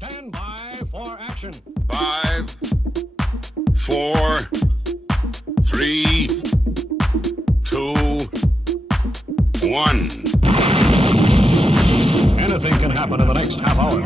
Stand by for action. 5, 4, 3, 2, 1. Anything can happen in the next half hour.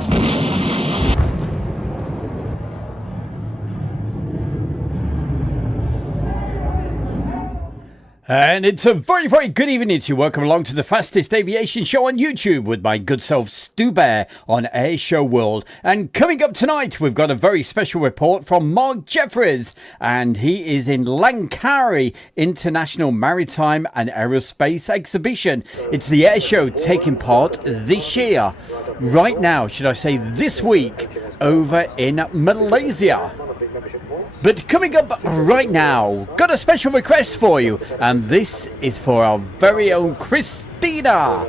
And it's a very, very good evening to you. Welcome along to the fastest aviation show on YouTube with my good self, Stu Bear, on Air Show World. And coming up tonight, we've got a very special report from Mark Jeffries. And he is in Langkawi International Maritime and Aerospace Exhibition. It's the air show taking part this year, right now, should I say this week, over in Malaysia. But coming up right now, got a special request for you, and this is for our very own Christina.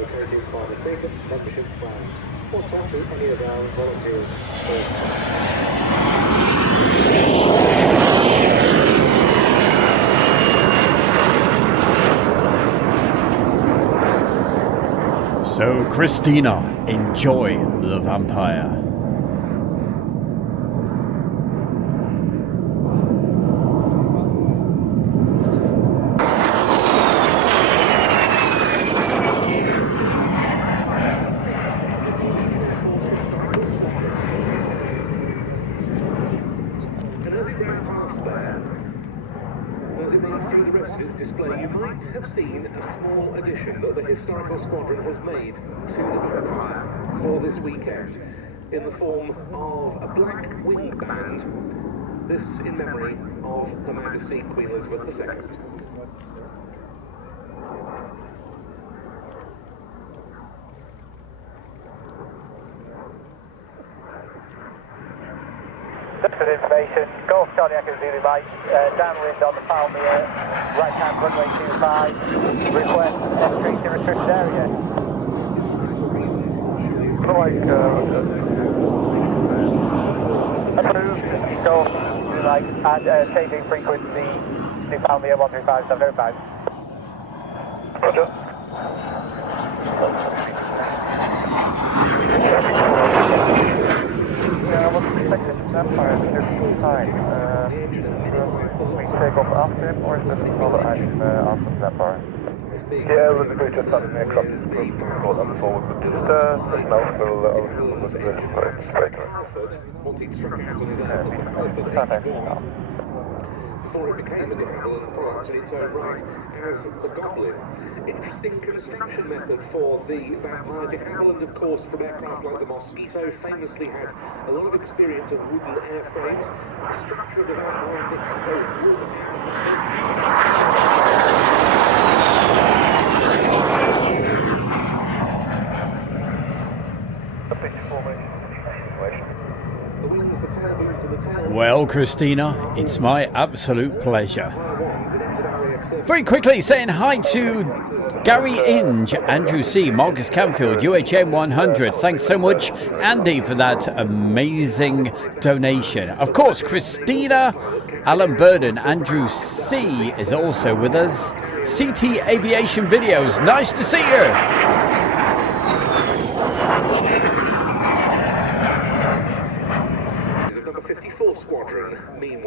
So Christina, enjoy the vampire. Seen a small addition that the historical squadron has made to the vampire for this weekend in the form of a black wing band, this in memory of Her Majesty Queen Elizabeth II. Just for information, Golf Charlie Echo Zulu Mike, downwind on the Palmyra, right hand runway 25, request entry to restricted area. Approved, Golf Zulu Mike, and changing frequency to Palmyra 135, so very bad. Roger. I was expecting Vampire to time. We take off after him, or is this another action after Vampire? Yeah, we'll be just having the aircraft is close on the forward, but just now we'll look at the straight. Wanted struck out on his own as the Halford before it became a decapolant product in its own right as the Goblin. Interesting construction method for the Vampire. Decapolant, of course, from aircraft like the Mosquito, famously had a lot of experience of wooden airframes. The structure of the Vampire mixed both wood and Well, Christina, it's my absolute pleasure. Very quickly, saying hi to Gary Inge, Andrew C, Marcus Canfield, UHM 100. Thanks so much, Andy, for that amazing donation. Of course, Christina, Alan Burden, Andrew C is also with us. CT Aviation Videos, nice to see you.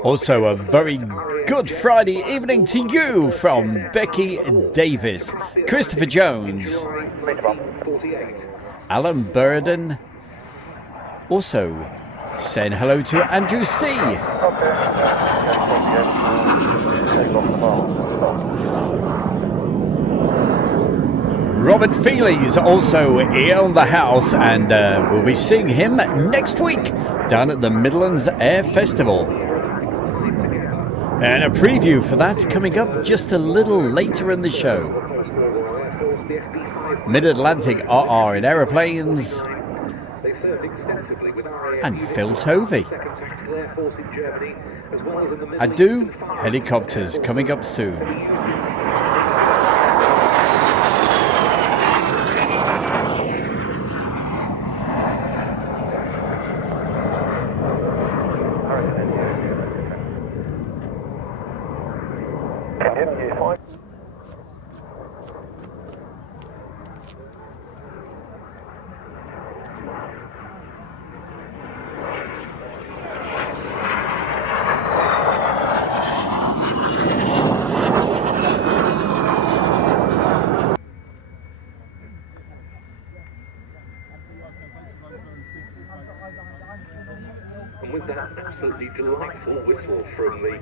Also, a very good Friday evening to you from Becky Davis, Christopher Jones, Alan Burden, also saying hello to Andrew C. Robert Feely's also here on the house, and we'll be seeing him next week down at the Midlands Air Festival. And a preview for that coming up just a little later in the show. Mid-Atlantic RR in aeroplanes, and Phil Tovey. Adu helicopters coming up soon. And with that absolutely delightful whistle from the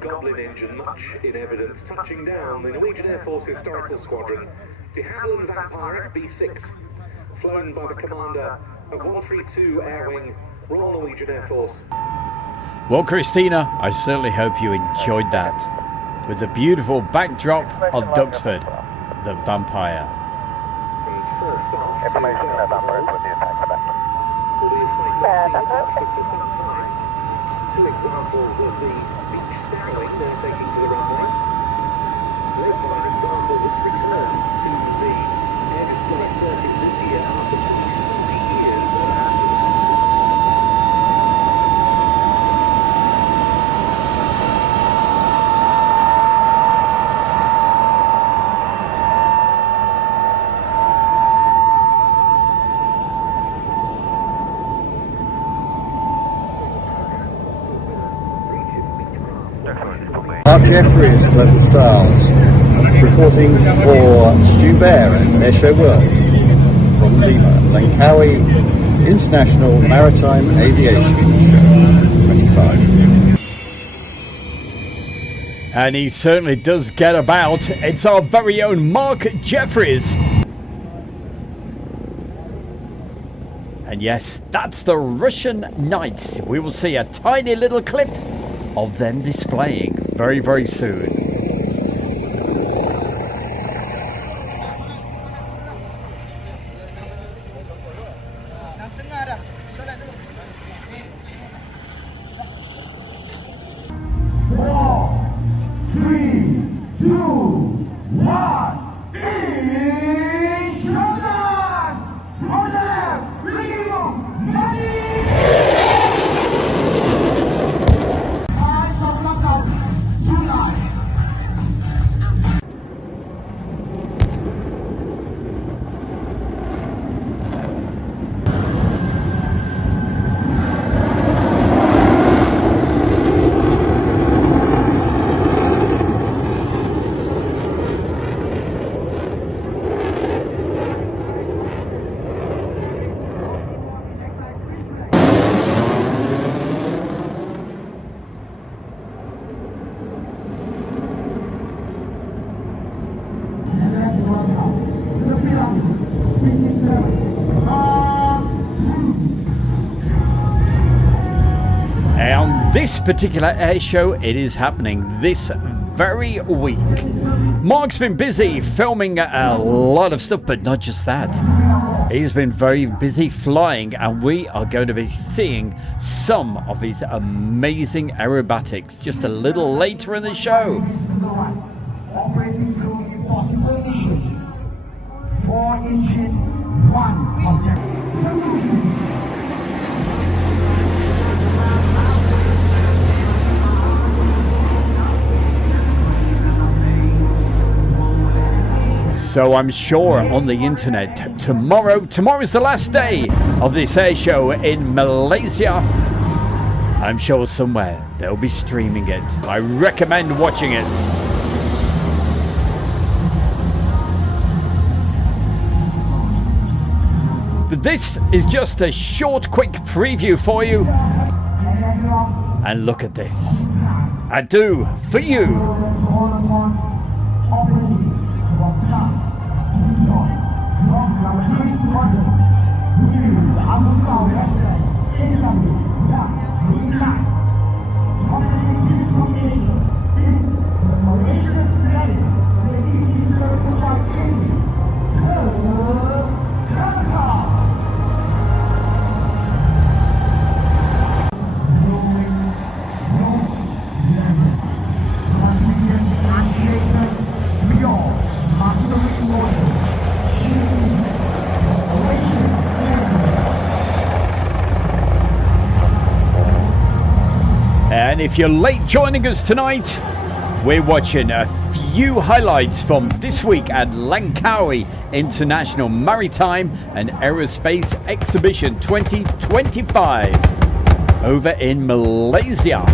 Goblin engine, much in evidence, touching down the Norwegian Air Force Historical Squadron, de Havilland Vampire FB6, flown by the commander of 132 Air Wing, Royal Norwegian Air Force. Well, Christina, I certainly hope you enjoyed that. With the beautiful backdrop of Duxford, the Vampire. And first off, Information about birds with the attack back. will be a sight not seen in Duxford for some time. Two examples of the beach snarling now taking to the runway. Led by an example that's returned to the air display circuit this year after 40 years of absence. Mark Jeffries led the stars, reporting for Stu Bear and Airshow World from Lima, Langkawi International Maritime Aviation Show 25. And he certainly does get about. It's our very own Mark Jeffries. And yes, that's the Russian Knights. We will see a tiny little clip of them displaying very, very soon. This particular air show, it is happening this very week. Mark's been busy filming a lot of stuff, but not just that. He's been very busy flying, and we are going to be seeing some of his amazing aerobatics just a little later in the show. Operating through impossible mission. 4 engine, 1 object. So I'm sure on the internet tomorrow's the last day of this air show in Malaysia. I'm sure somewhere they'll be streaming it. I recommend watching it. But this is just a short, quick preview for you. And look at this. I do for you. And if you're late joining us tonight, we're watching a few highlights from this week at Langkawi International Maritime and Aerospace Exhibition 2025 over in Malaysia.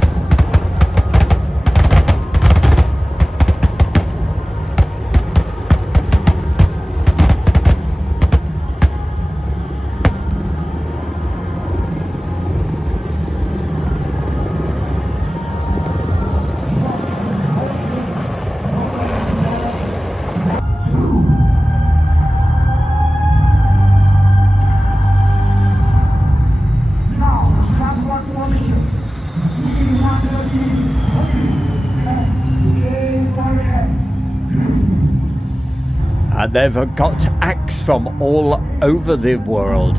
They've got acts from all over the world.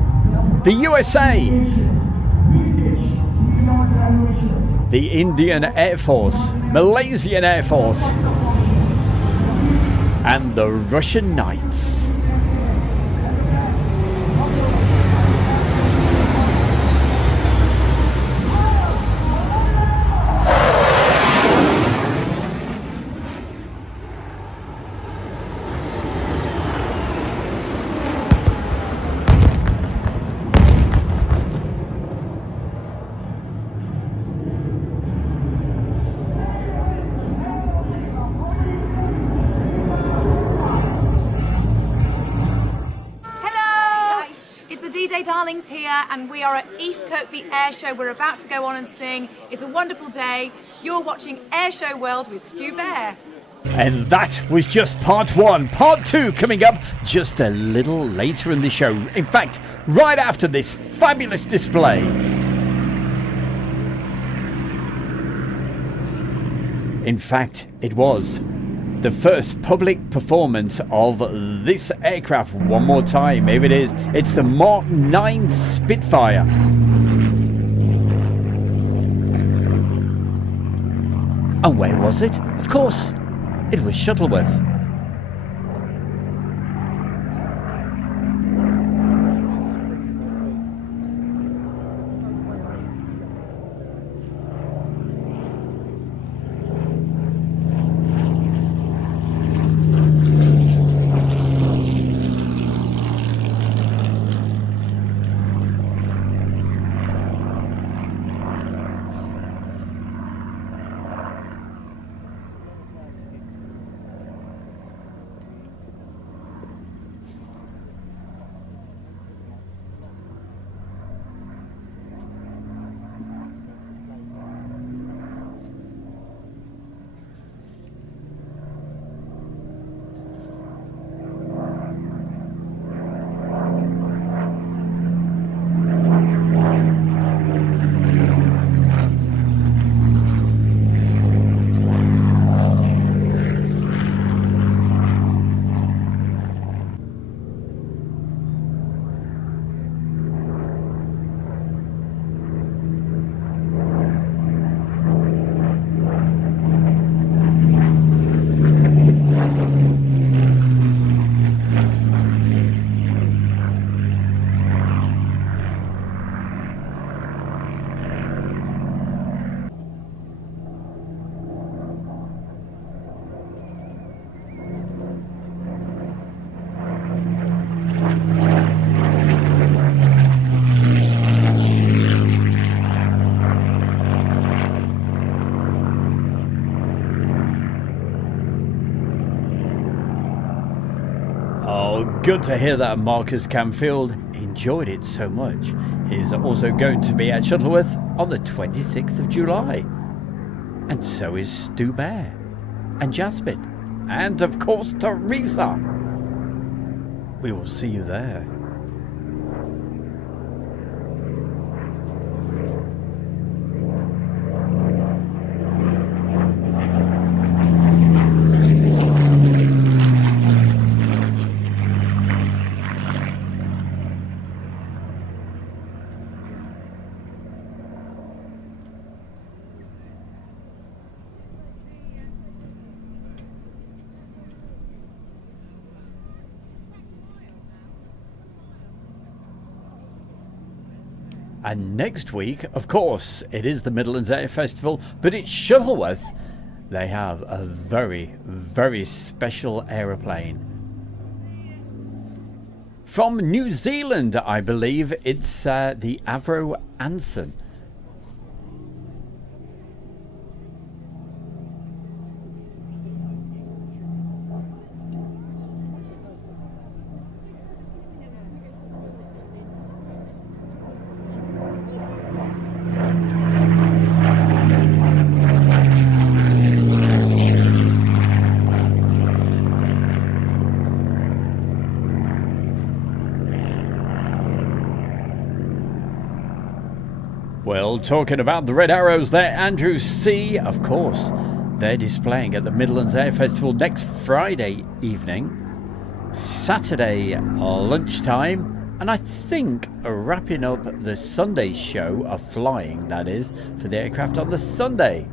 The USA, the Indian Air Force, Malaysian Air Force, and the Russian Knights. Darlings here, and we are at East Kirkby Air Show. We're about to go on and sing. It's a wonderful day. You're watching Air Show World with Stu Bear. And that was just part one. Part two coming up just a little later in the show. In fact, right after this fabulous display. In fact, it was the first public performance of this aircraft. One more time, here it is. It's the Mark 9 Spitfire. And where was it? Of course, it was Shuttleworth. Good to hear that Marcus Camfield enjoyed it so much. He's also going to be at Shuttleworth on the 26th of July. And so is Stu Bear and Jasmine and of course Teresa. We will see you there. And next week, of course, it is the Midlands Air Festival, but it's Shuttleworth. They have a very, very special aeroplane. From New Zealand, I believe. It's the Avro Anson. Well, talking about the Red Arrows there, Andrew C, of course, they're displaying at the Midlands Air Festival next Friday evening. Saturday lunchtime, and I think wrapping up the Sunday show of flying, that is, for the aircraft on the Sunday.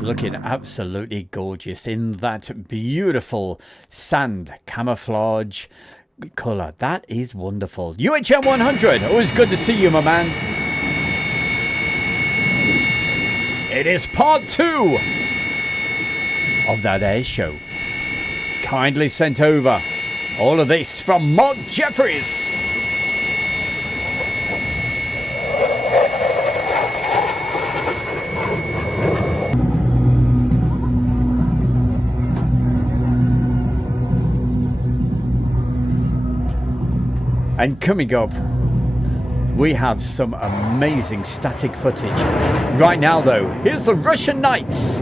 Looking absolutely gorgeous in that beautiful sand camouflage colour. That is wonderful. UHM 100, always good to see you, my man. It is part 2 of that air show. Kindly sent over all of this from Mark Jeffries. And coming up, we have some amazing static footage. Right now, though, here's the Russian Knights.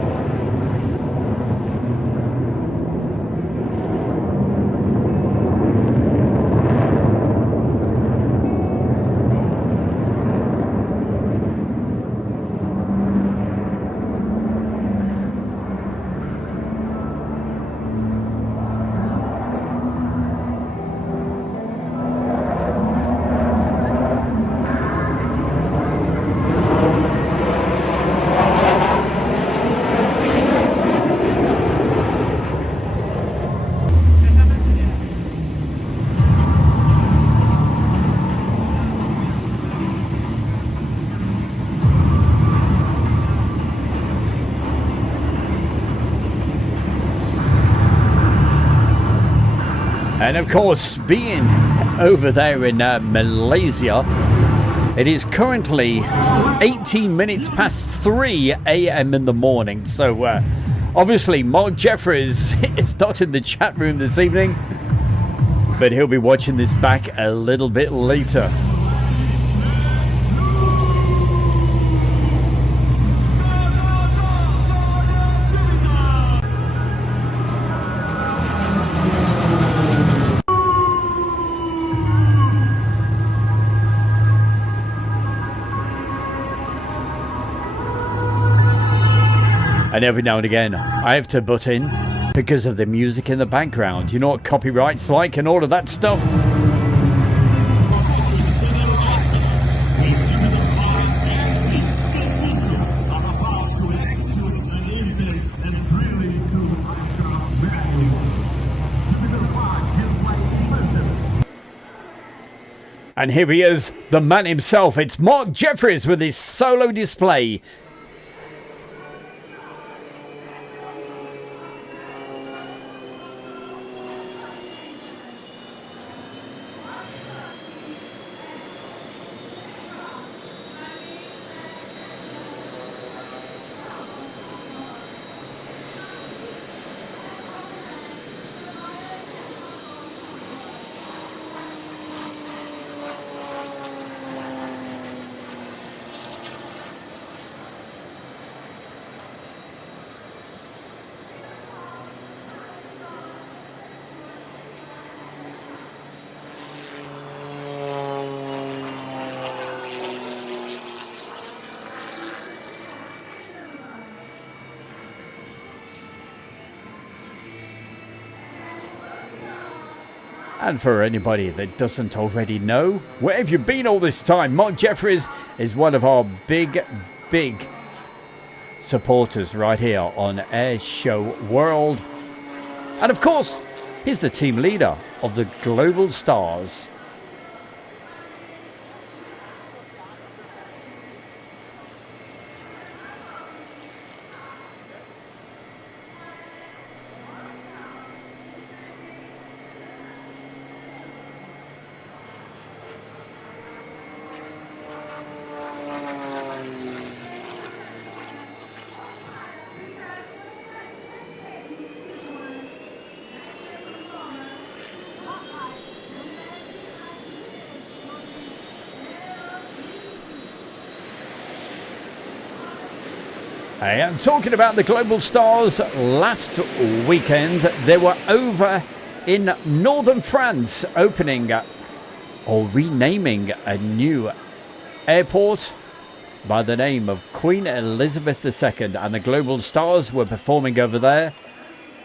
And of course, being over there in Malaysia, it is currently 18 minutes past 3 a.m. in the morning. So obviously Mark Jeffries is not in the chat room this evening, but he'll be watching this back a little bit later. And every now and again, I have to butt in because of the music in the background. You know what copyright's like and all of that stuff. And here he is, the man himself. It's Mark Jeffries with his solo display. And for anybody that doesn't already know, where have you been all this time? Mark Jeffries is one of our big supporters right here on Air Show World. And of course, he's the team leader of the Global Stars. I am talking about the Global Stars last weekend. They were over in northern France, opening or renaming a new airport by the name of Queen Elizabeth II, and the Global Stars were performing over there.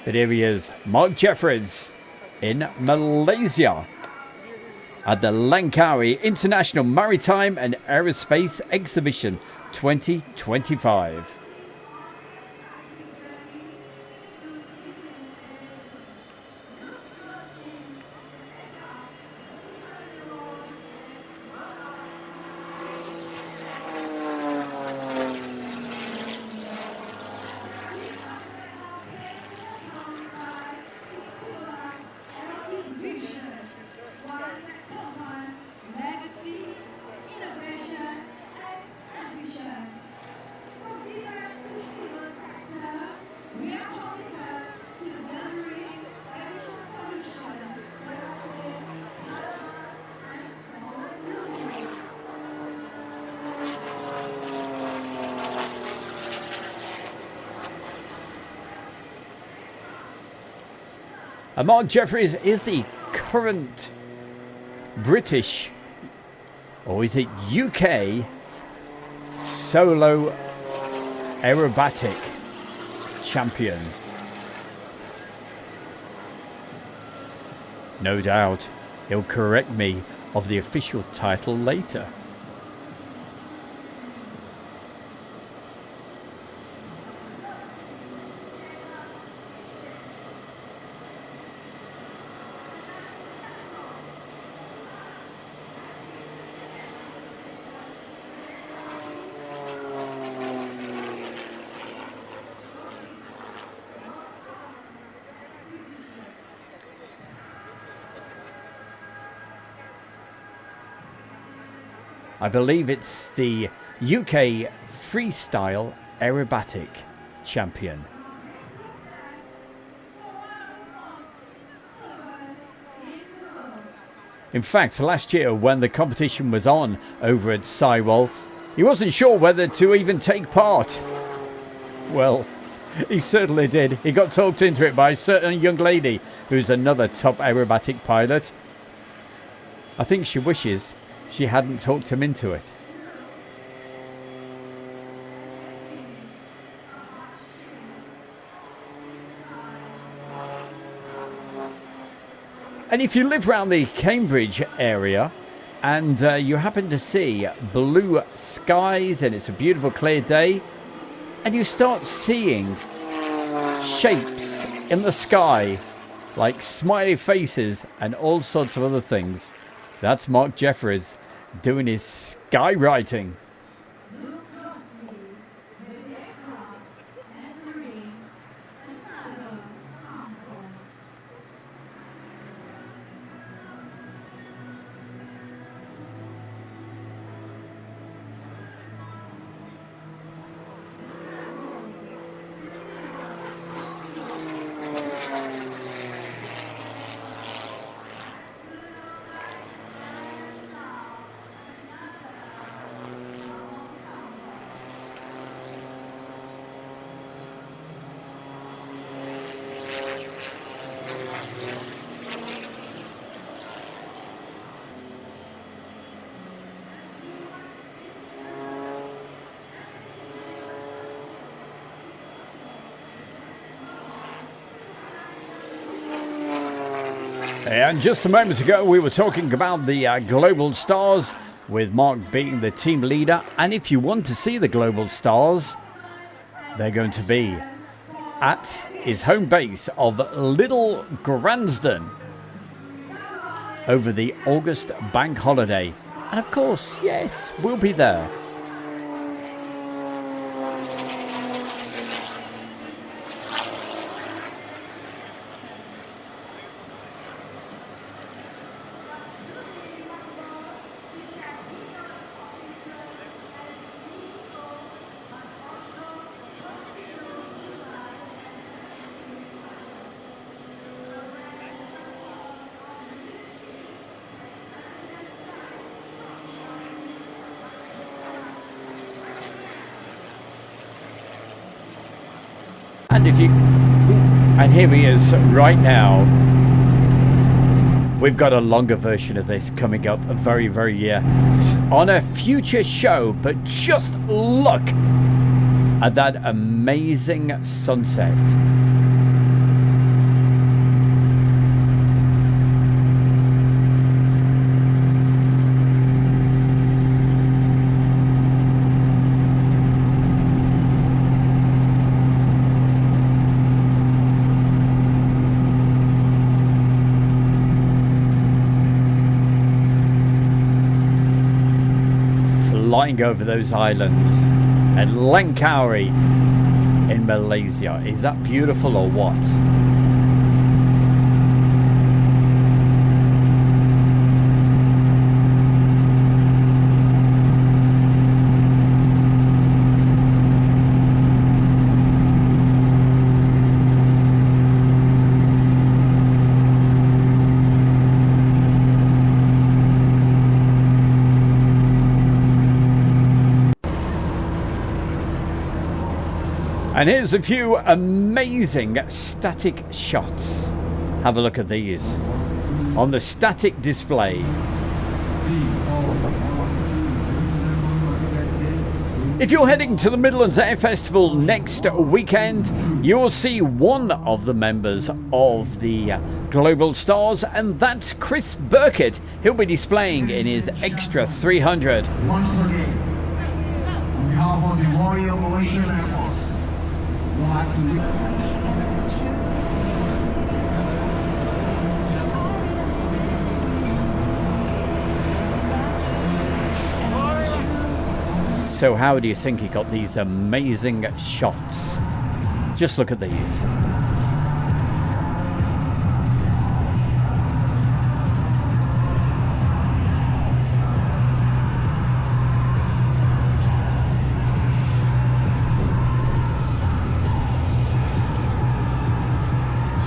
But here he is, Mark Jeffries, in Malaysia at the Langkawi International Maritime and Aerospace Exhibition 2025. Mark Jeffries is the current British, or is it UK, solo aerobatic champion. No doubt he'll correct me of the official title later. I believe it's the UK Freestyle Aerobatic Champion. In fact, last year when the competition was on over at Sywell, he wasn't sure whether to even take part. Well, he certainly did. He got talked into it by a certain young lady who's another top aerobatic pilot. I think she wishes she hadn't talked him into it. And if you live around the Cambridge area and you happen to see blue skies and it's a beautiful clear day, and you start seeing shapes in the sky like smiley faces and all sorts of other things, that's Mark Jeffries doing his skywriting. And just a moment ago, we were talking about the Global Stars, with Mark being the team leader. And if you want to see the Global Stars, they're going to be at his home base of Little Gransden over the August bank holiday. And of course, yes, we'll be there. And if you... And here he is right now. We've got a longer version of this coming up very, very on a future show. But just look at that amazing sunset. Flying over those islands at Langkawi in Malaysia. Is that beautiful or what? And here's a few amazing static shots. Have a look at these on the static display. If you're heading to the Midlands Air Festival next weekend, you'll see one of the members of the Global Stars, and that's Chris Burkett. He'll be displaying in his Extra 300. Once again, on behalf of the Royal Malaysian Air Force, we'd like to So how do you think he got these amazing shots? Just look at these.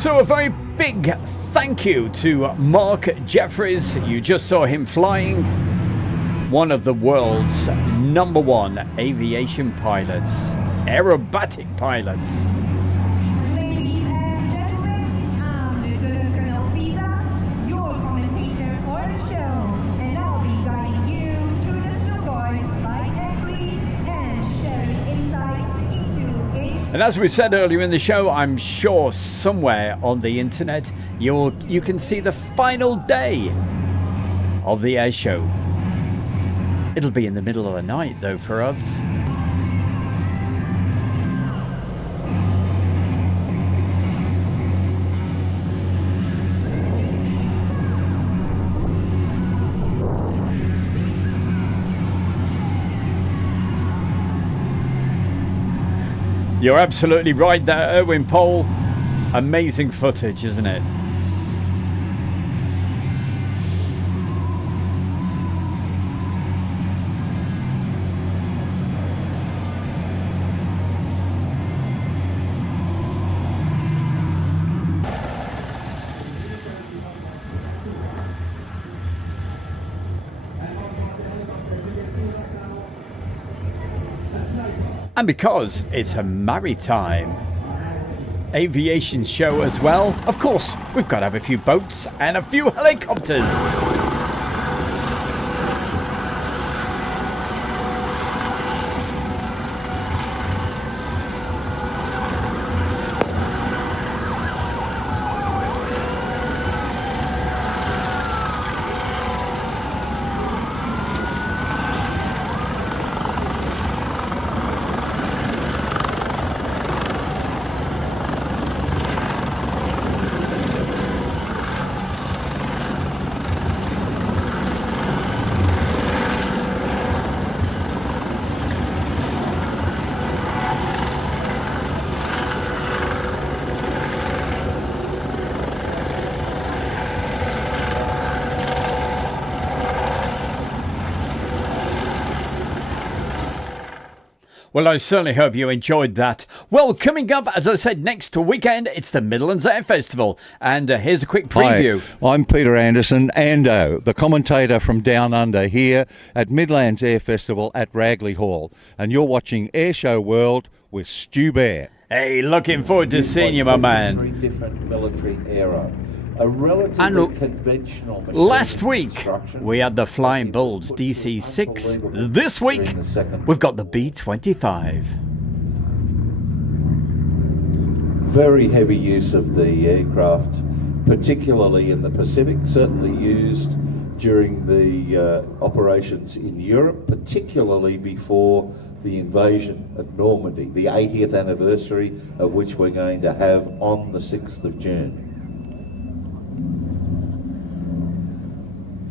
So a very big thank you to Mark Jeffries. You just saw him flying. One of the world's #1 aviation pilots, aerobatic pilots. Ladies and gentlemen, I'm Lieutenant Colonel Pisa, your commentator for the show, and I'll be guiding you through the turquoise light and breeze and sharing insights into its. And as we said earlier in the show, I'm sure somewhere on the internet you can see the final day of the air show. It'll be in the middle of the night, though, for us. You're absolutely right there, Erwin Pole. Amazing footage, isn't it? And because it's a maritime aviation show as well, of course, we've got to have a few boats and a few helicopters. Well, I certainly hope you enjoyed that. Well, coming up, as I said, next weekend, it's the Midlands Air Festival. And here's a quick preview. Hi, I'm Peter Anderson, Ando, the commentator from Down Under here at Midlands Air Festival at Ragley Hall. And you're watching Airshow World with Stu Bear. Hey, looking forward to seeing you, my man. Different military aero. A relatively conventional last week, we had the Flying Bulls DC-6. This week, we've got the B-25. Very heavy use of the aircraft, particularly in the Pacific, certainly used during the operations in Europe, particularly before the invasion of Normandy, the 80th anniversary of which we're going to have on the 6th of June.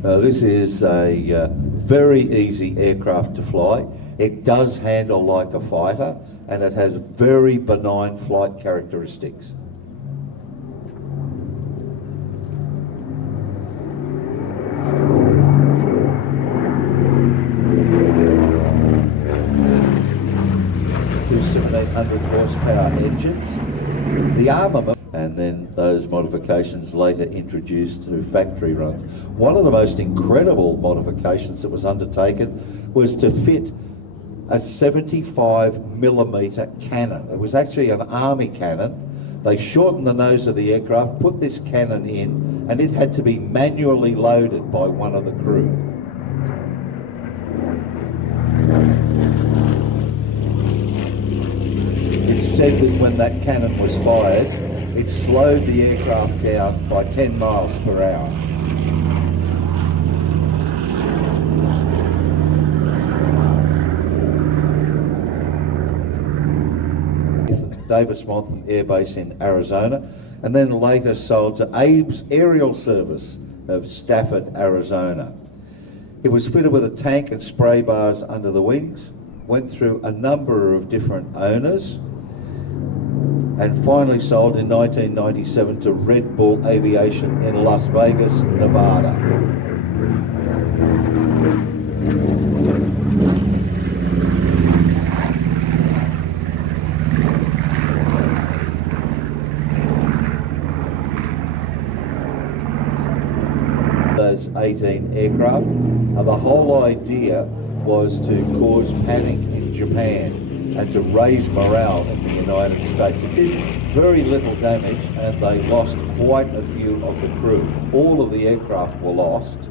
Now, this is a very easy aircraft to fly. It does handle like a fighter, and it has very benign flight characteristics. Two 1700 horsepower engines. The armament, and then those modifications later introduced to factory runs. One of the most incredible modifications that was undertaken was to fit a 75mm cannon. It was actually an army cannon. They shortened the nose of the aircraft, put this cannon in, and it had to be manually loaded by one of the crew. It's said that when that cannon was fired, it slowed the aircraft down by 10 miles per hour. Davis-Monthan Air Base in Arizona, and then later sold to Abe's Aerial Service of Stafford, Arizona. It was fitted with a tank and spray bars under the wings, went through a number of different owners, and finally sold in 1997 to Red Bull Aviation in Las Vegas, Nevada. Those 18 aircraft, and the whole idea was to cause panic in Japan and to raise morale in the United States. It did very little damage, and they lost quite a few of the crew. All of the aircraft were lost,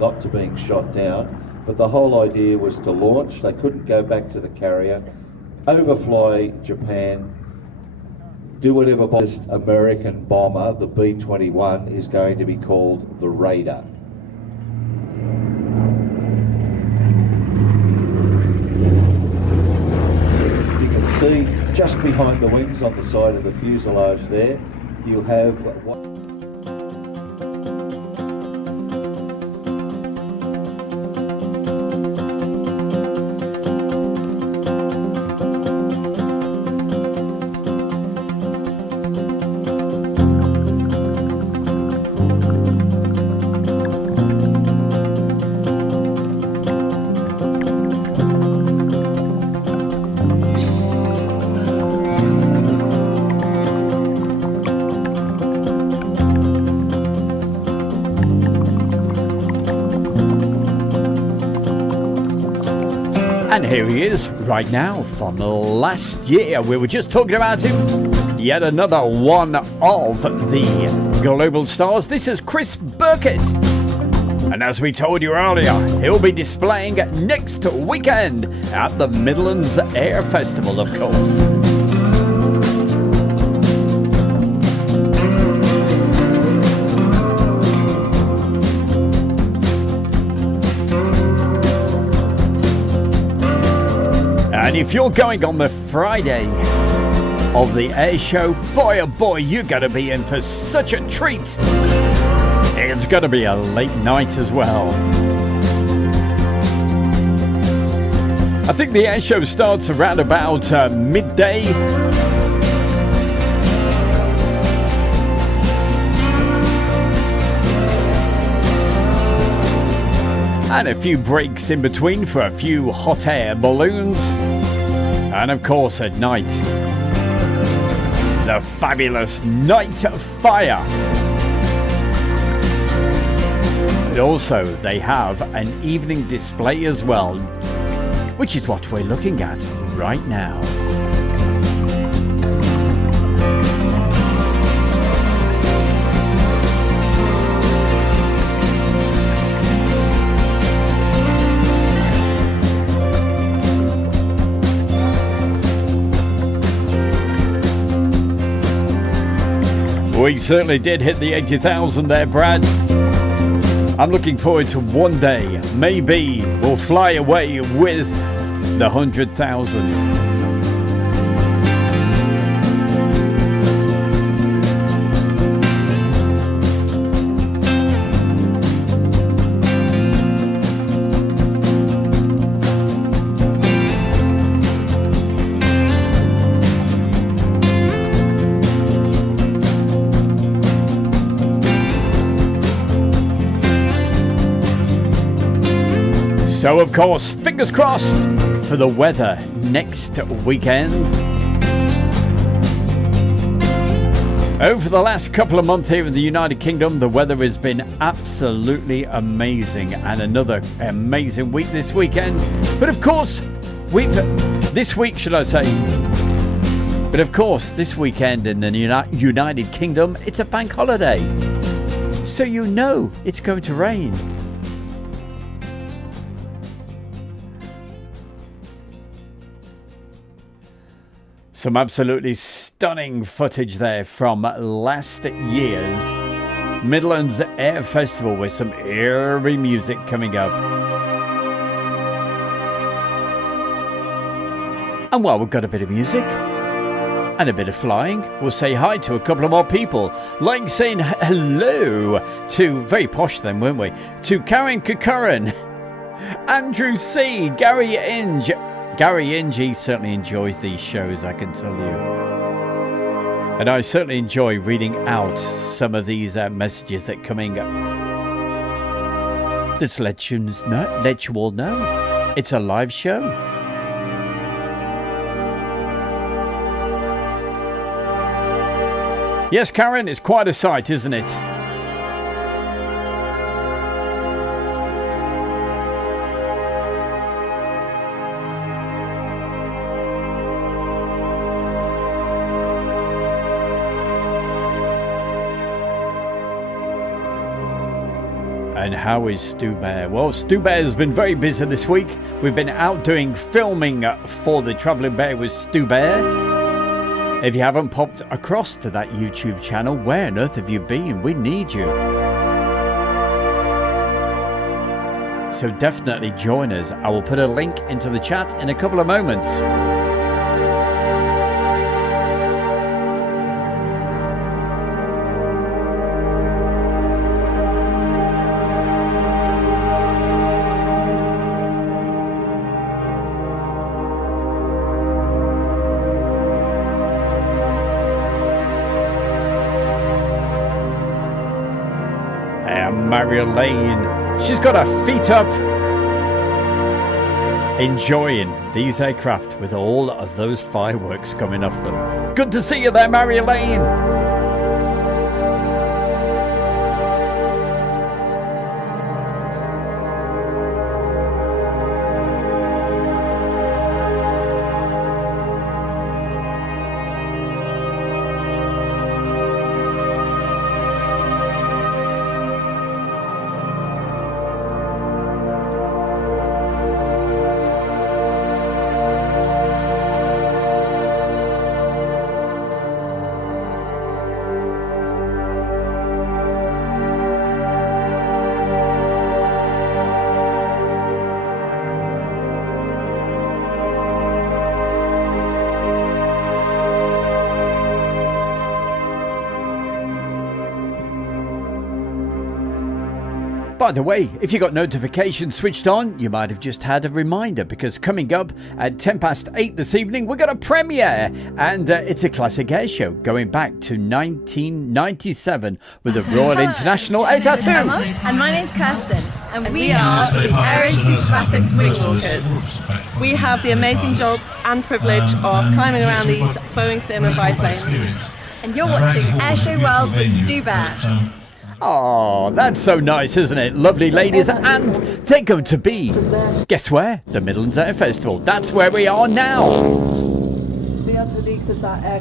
not to being shot down, but the whole idea was to launch. They couldn't go back to the carrier, overfly Japan, do whatever. This American bomber, the B-21, is going to be called the Raider. You can see just behind the wings on the side of the fuselage there, you have what And here he is right now from last year. We were just talking about him. Yet another one of the global stars. This is Chris Burkett. And as we told you earlier, he'll be displaying next weekend at the Midlands Air Festival, of course. And if you're going on the Friday of the air show, boy oh boy, you're going to be in for such a treat. It's going to be a late night as well. I think the air show starts around about midday. And a few breaks in between for a few hot air balloons. And of course at night, the fabulous night fire. But also they have an evening display as well, which is what we're looking at right now. We certainly did hit the 80,000 there, Brad. I'm looking forward to one day, maybe we'll fly away with the 100,000. So, of course, fingers crossed for the weather next weekend. Over the last couple of months here in the United Kingdom, the weather has been absolutely amazing, and another amazing week this weekend. But of course, this week, should I say? But of course, this weekend in the United Kingdom, it's a bank holiday. So you know it's going to rain. Some absolutely stunning footage there from last year's Midlands Air Festival with some eerie music coming up. And while we've got a bit of music and a bit of flying, we'll say hi to a couple of more people, like saying hello to, very posh then, weren't we, to Karen Kukurin, Andrew C, Gary Inge. Gary Inge, he certainly enjoys these shows, I can tell you. And I certainly enjoy reading out some of these messages that are coming up. Just let you all know, it's a live show. Yes, Karen, it's quite a sight, isn't it? And how is Stu Bear? Well, Stu Bear has been very busy this week. We've been out doing filming for the Travelling Bear with Stu Bear. If you haven't popped across to that YouTube channel, where on earth have you been? We need you. So definitely join us. I will put a link into the chat in a couple of moments. Marion Lane, she's got her feet up, enjoying these aircraft with all of those fireworks coming off them. Good to see you there, Marion Lane. By the way, if you got notifications switched on, you might have just had a reminder, because coming up at 8:10 this evening, we've got a premiere, and it's a classic air show going back to 1997 with the Royal International 802. And my name's Kirsten, and we are the Aero Super Classic Springwalkers. We have the amazing job and privilege of climbing around these Boeing Sim and biplanes. And you're watching Airshow World with Stu Bear. Oh, that's so nice, isn't it? Lovely ladies, and they're going to be, guess where? The Midlands Air Festival. That's where we are now.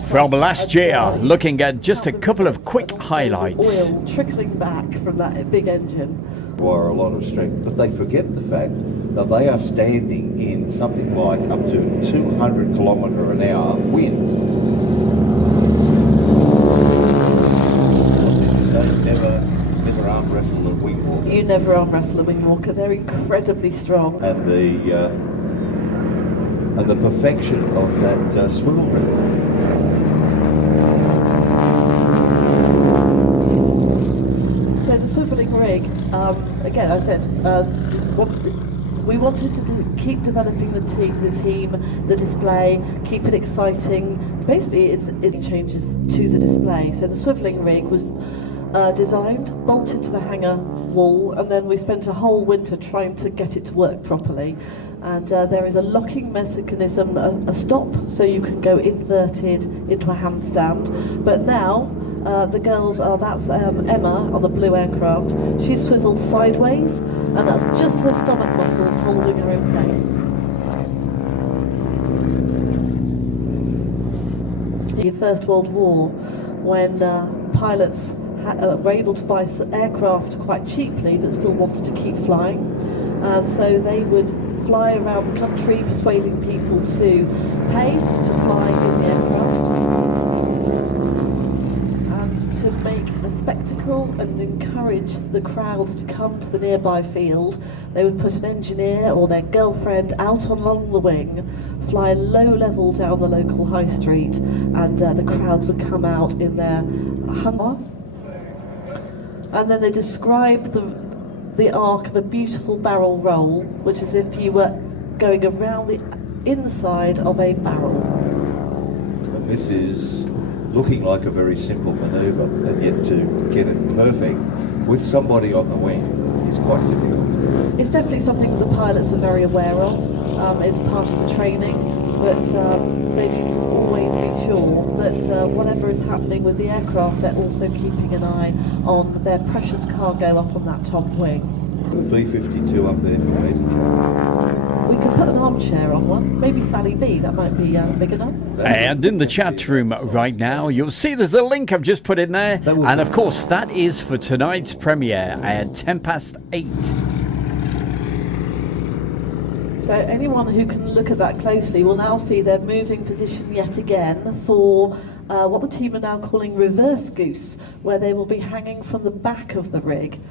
From last year, looking at just a couple of quick highlights. Oil trickling back from that big engine. Require a lot of strength, but they forget the fact that they are standing in something like up to 200 km/h wind. never arm wrestle a wing walker. They're incredibly strong. And the perfection of that swivel rig. So the swiveling rig, again, I said, we wanted to keep developing the team, the display, keep it exciting. Basically, it changes to the display. So the swiveling rig was designed, bolted to the hangar wall, and then we spent a whole winter trying to get it to work properly. And there is a locking mechanism, a stop, so you can go inverted into a handstand. But now, the girls are, that's Emma on the blue aircraft. She's swiveled sideways, and that's just her stomach muscles holding her in place. The First World War, when pilots were able to buy aircraft quite cheaply, but still wanted to keep flying. So they would fly around the country persuading people to pay to fly in the aircraft and to make a spectacle and encourage the crowds to come to the nearby field. They would put an engineer or their girlfriend out along the wing, fly low level down the local high street, and the crowds would come out in their Hummer. And then they describe the arc of a beautiful barrel roll, which is if you were going around the inside of a barrel. And this is looking like a very simple manoeuvre, and yet to get it perfect with somebody on the wing is quite difficult. It's definitely something that the pilots are very aware of. It's part of the training, but they need to always be sure that whatever is happening with the aircraft, they're also keeping an eye on their precious cargo up on that top wing. B-52 up there for passenger. We could put an armchair on one, maybe Sally B, that might be big enough. And in the chat room right now, you'll see there's a link I've just put in there. And of course, that is for tonight's premiere at 8:10. So anyone who can look at that closely will now see their moving position yet again for what the team are now calling reverse goose, where they will be hanging from the back of the rig.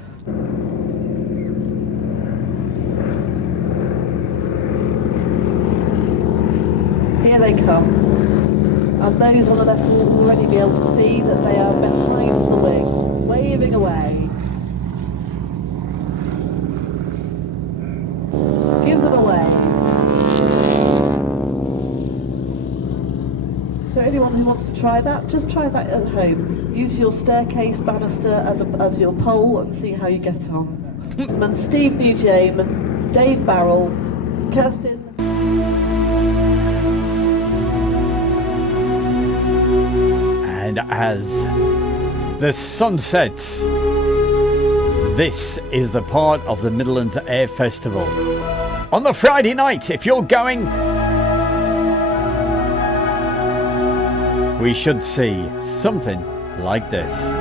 Here they come. And those on the left will already be able to see that they are behind the wing, waving away. Give them a wave. So anyone who wants to try that, just try that at home. Use your staircase banister as your pole and see how you get on. And Steve Newjame, Dave Barrell, Kirsten. And as the sun sets, this is the part of the Midlands Air Festival. On the Friday night, if you're going, we should see something like this.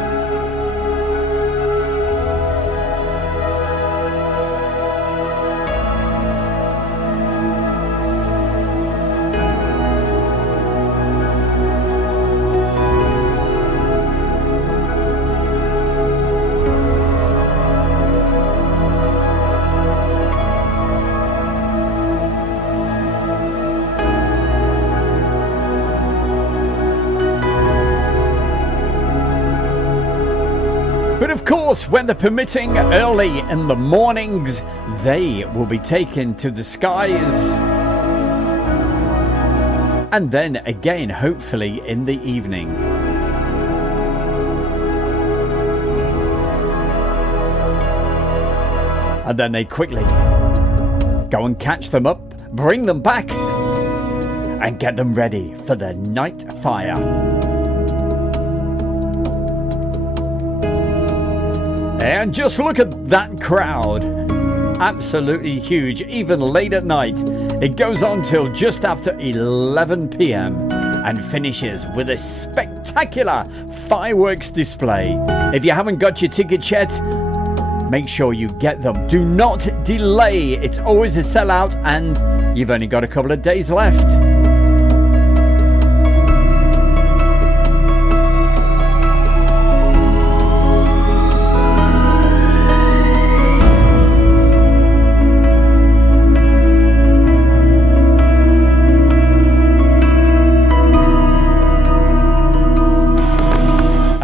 Of course, weather permitting, early in the mornings, they will be taken to the skies. And then again, hopefully, in the evening. And then they quickly go and catch them up, bring them back, and get them ready for the night fire. And just look at that crowd. Absolutely huge, even late at night. It goes on till just after 11 p.m. and finishes with a spectacular fireworks display. If you haven't got your tickets yet, make sure you get them. Do not delay. It's always a sellout and you've only got a couple of days left.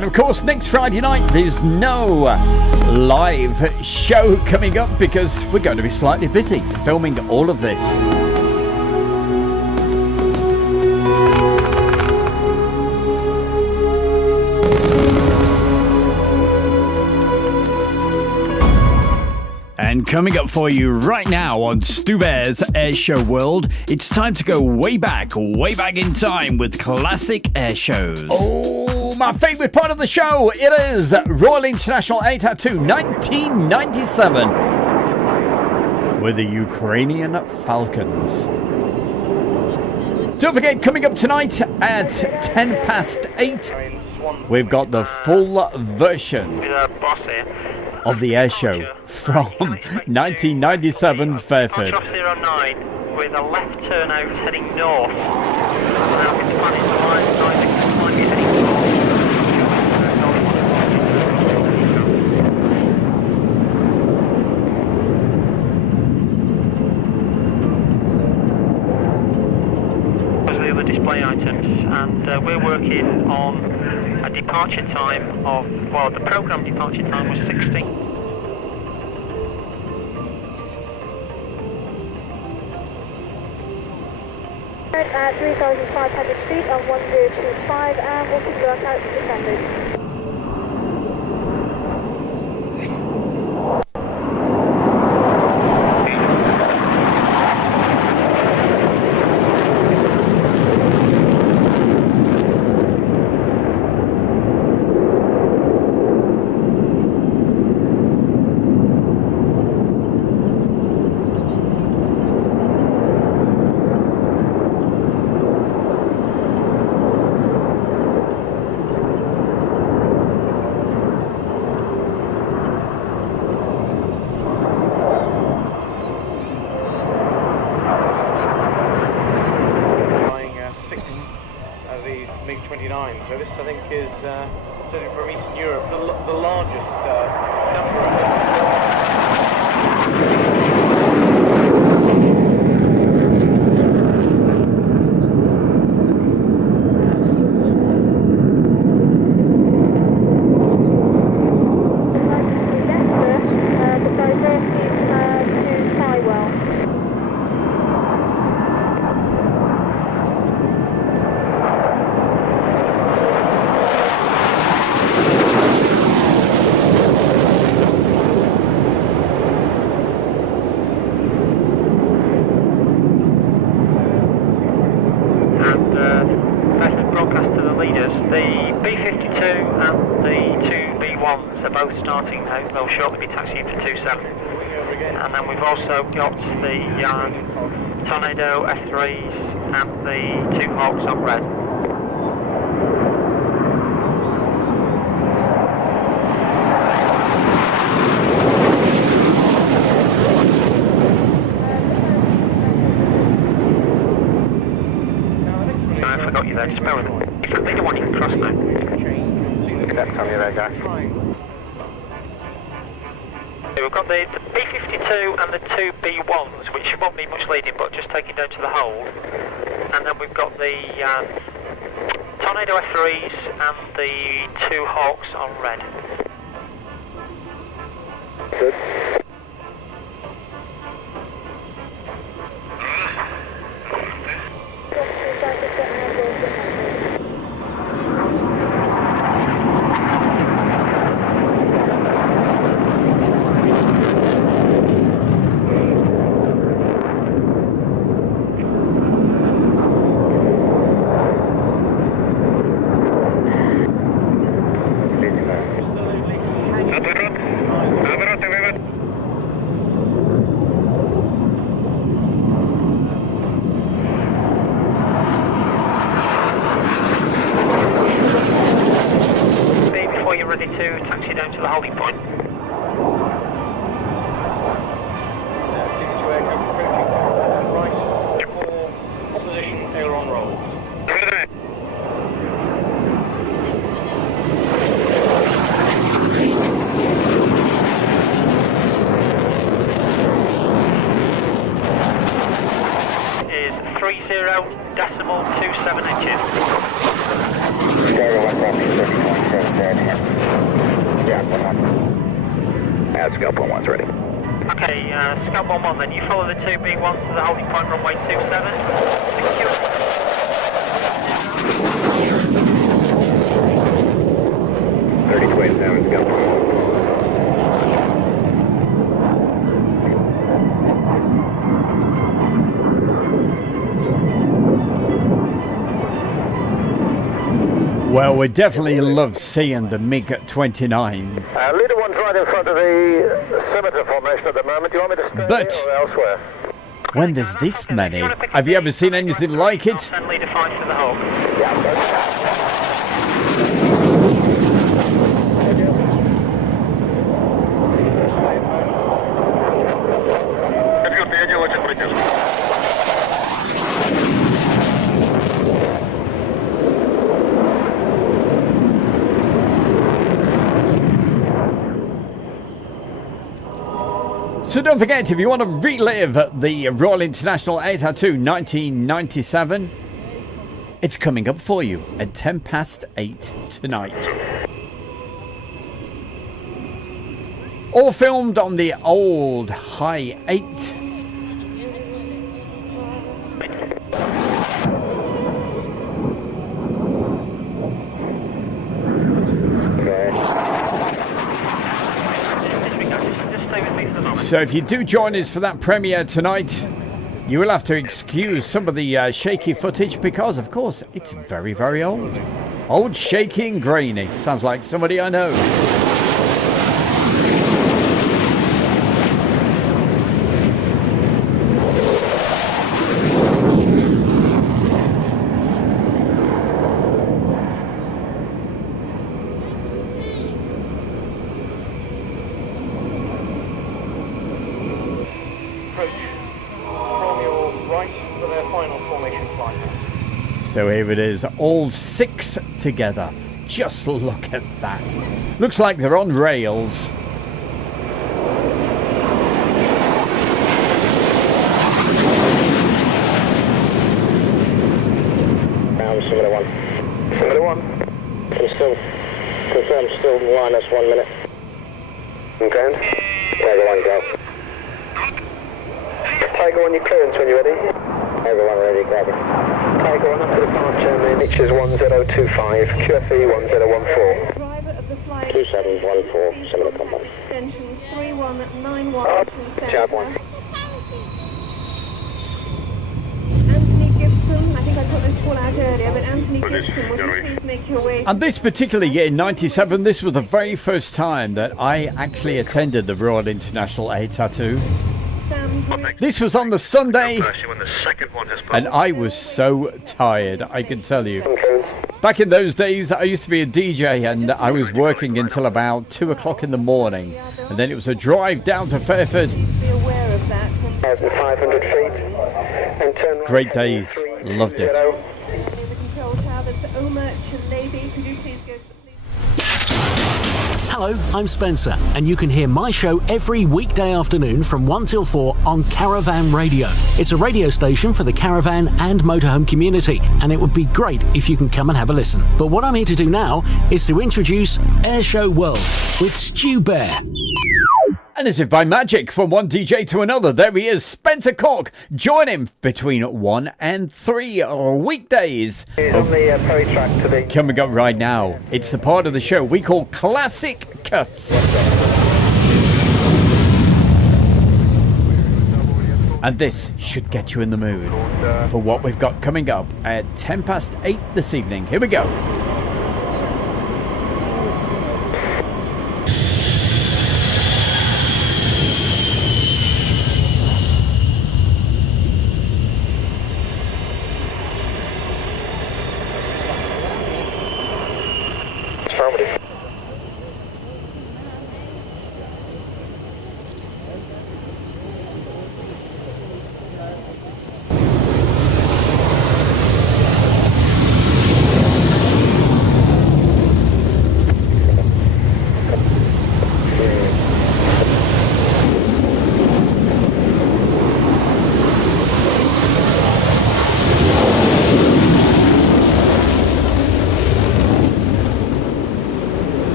And of course, next Friday night, there's no live show coming up because we're going to be slightly busy filming all of this. And coming up for you right now on Stu Bear's Airshow World, it's time to go way back in time with classic air shows. Oh, my favourite part of the show, it is Royal International ATAR 1997 with the Ukrainian Falcons. Don't forget, coming up tonight at 8:10, we've got the full version of the air show from 1997 Fairford. 09 with a left turn out heading north. Now it's planning to line might be heading the other display items, and we're working on a departure time of, well, the programme departure time was 16. 3,500 feet on 1025, and we'll keep your out to descenders. So this, I think, is certainly from Eastern Europe, the largest number of them. They'll shortly be taxiing for 27. And then we've also got the Tornado F3s and the two Hawks on red. I forgot you there, just bear with me. If they don't want you to cross now. That's coming there, guys. We've got the B-52 and the two B-1s, which won't need much leading, but just taking down to the hold. And then we've got the Tornado F3s and the two Hawks on red. Good. Ready to taxi down to the holding point. Signature aircraft approaching right for opposition aileron rolls. Is 30.27 inches. Scout 1's ready. Okay, Scout 1-1 then. You follow the 2B1 to the holding point runway 27. Secure. 3027, Scout 1. Well, we definitely love seeing the MiG-29. Leader 1's right in front of the scimitar formation at the moment. Do you want me to stay But here or elsewhere? when there's this many, have you ever seen anything like it? And leader 5 to the hog. So don't forget, if you want to relive the Royal International Air Tattoo 1997, it's coming up for you at 8:10 tonight. All filmed on the old High 8. So if you do join us for that premiere tonight, you will have to excuse some of the shaky footage because, of course, it's very, very old. Old, shaky and grainy. Sounds like somebody I know. So here it is, all 6 together. Just look at that. Looks like they're on rails. Scimitar 1. Scimitar 1. Confirm still minus 1 minute. Okay. Tiger 1, go. Tiger 1, your clearance when you're ready. Tiger 1 ready, copy. Tiger 1 up to departure, Mitch's 1025, QFE 1014. 2714, similar combat. Extension 3191. Jab 1. Anthony Gibson, I think I put this call out earlier, but Anthony Gibson, will you please make your way? And this particular year, in 97, this was the very first time that I actually attended the Royal International Air Tattoo. This was on the Sunday, and I was so tired, I can tell you. Back in those days, I used to be a DJ, and I was working until about 2 o'clock in the morning. And then it was a drive down to Fairford. Be aware of that. 1,500 feet. And turn right. Great days. Loved it. The control tower, that's Omer Chalabi. Could you please go to the Hello, I'm Spencer, and you can hear my show every weekday afternoon from 1 till 4 on Caravan Radio. It's a radio station for the caravan and motorhome community, and it would be great if you can come and have a listen. But what I'm here to do now is to introduce Airshow World with Stu Bear. And as if by magic, from one DJ to another, there he is, Spencer Cork. Join him between 1 and 3 weekdays. On the Perry track to the... Coming up right now, it's the part of the show we call Classic Cuts. And this should get you in the mood for what we've got coming up at 8:10 this evening. Here we go.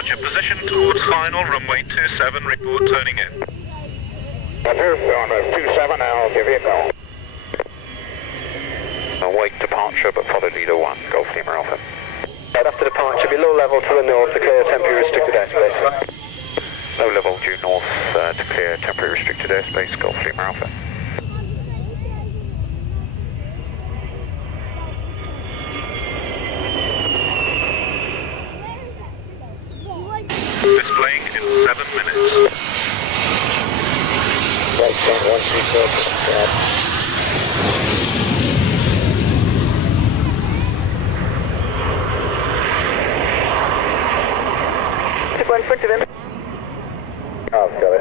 departure position towards final, runway 27, report turning in. Roger, we're on 27, I'll give you a call. Await departure, but follow leader 1, Golf Lima Alpha. Right after departure, below level to the north to clear temporary restricted airspace. Low level due north to clear temporary restricted airspace, Golf Lima Alpha. Displaying in 7 minutes. Right, 134. One foot to them. Oh, got it.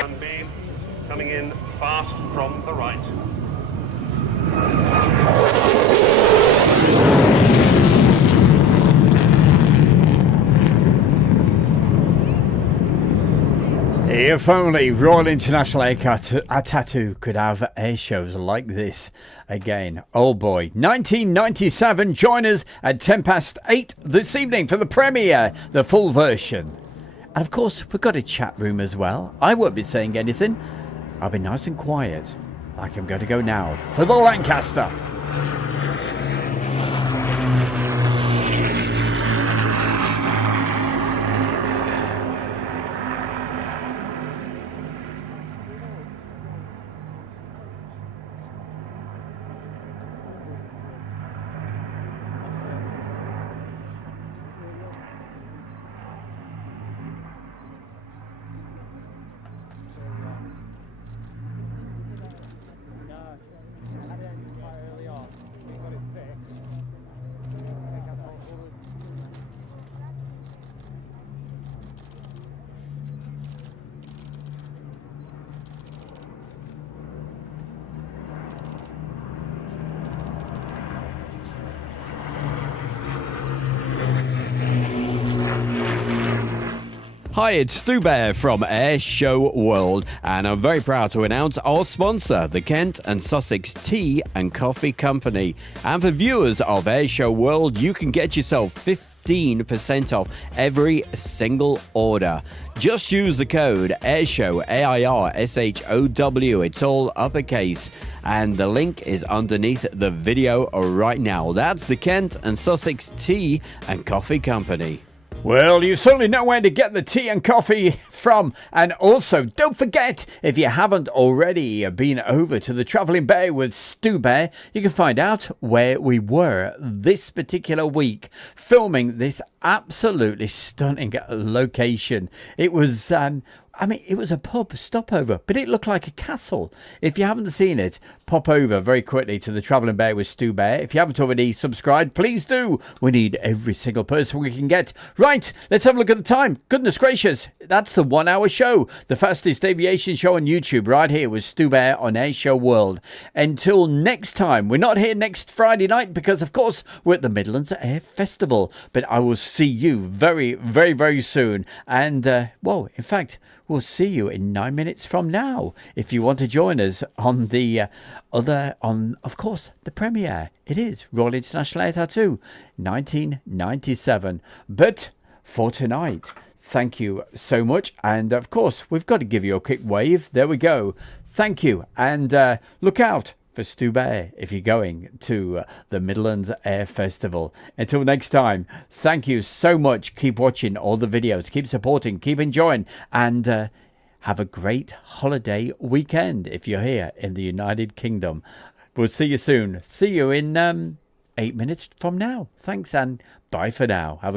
Sunbeam coming in fast from the right. If only Royal International Air Tattoo could have air shows like this again. Oh boy. 1997. Join us at 8:10 this evening for the premiere, the full version. And of course, we've got a chat room as well. I won't be saying anything. I'll be nice and quiet, like I'm going to go now for the Lancaster. Hi, it's Stu Bear from Air Show World, and I'm very proud to announce our sponsor, the Kent and Sussex Tea and Coffee Company. And for viewers of Air Show World, you can get yourself 15% off every single order. Just use the code AIRSHOW, AIRSHOW. It's all uppercase, and the link is underneath the video right now. That's the Kent and Sussex Tea and Coffee Company. Well, you certainly know where to get the tea and coffee from. And also, don't forget, if you haven't already been over to the Travelling Bay with Stu Bear, you can find out where we were this particular week filming this absolutely stunning location. It was it was a pub stopover, but it looked like a castle. If you haven't seen it, pop over very quickly to the Travelling Bear with Stu Bear. If you haven't already subscribed, please do. We need every single person we can get. Right, let's have a look at the time. Goodness gracious, that's the 1 hour show. The fastest aviation show on YouTube right here with Stu Bear on Air Show World. Until next time, we're not here next Friday night because, of course, we're at the Midlands Air Festival. But I will see you very, very, very soon. And, well, in fact, we'll see you in 9 minutes from now if you want to join us on the of course, the premiere. It is Royal International Air Tattoo 1997. But for tonight, thank you so much. And of course, we've got to give you a quick wave. There we go. Thank you. And look out for Stu Bear if you're going to the Midlands Air Festival. Until next time, thank you so much. Keep watching all the videos, keep supporting, keep enjoying, and have a great holiday weekend if you're here in the United Kingdom. We'll see you soon. See you in 8 minutes from now. Thanks and bye for now. Have a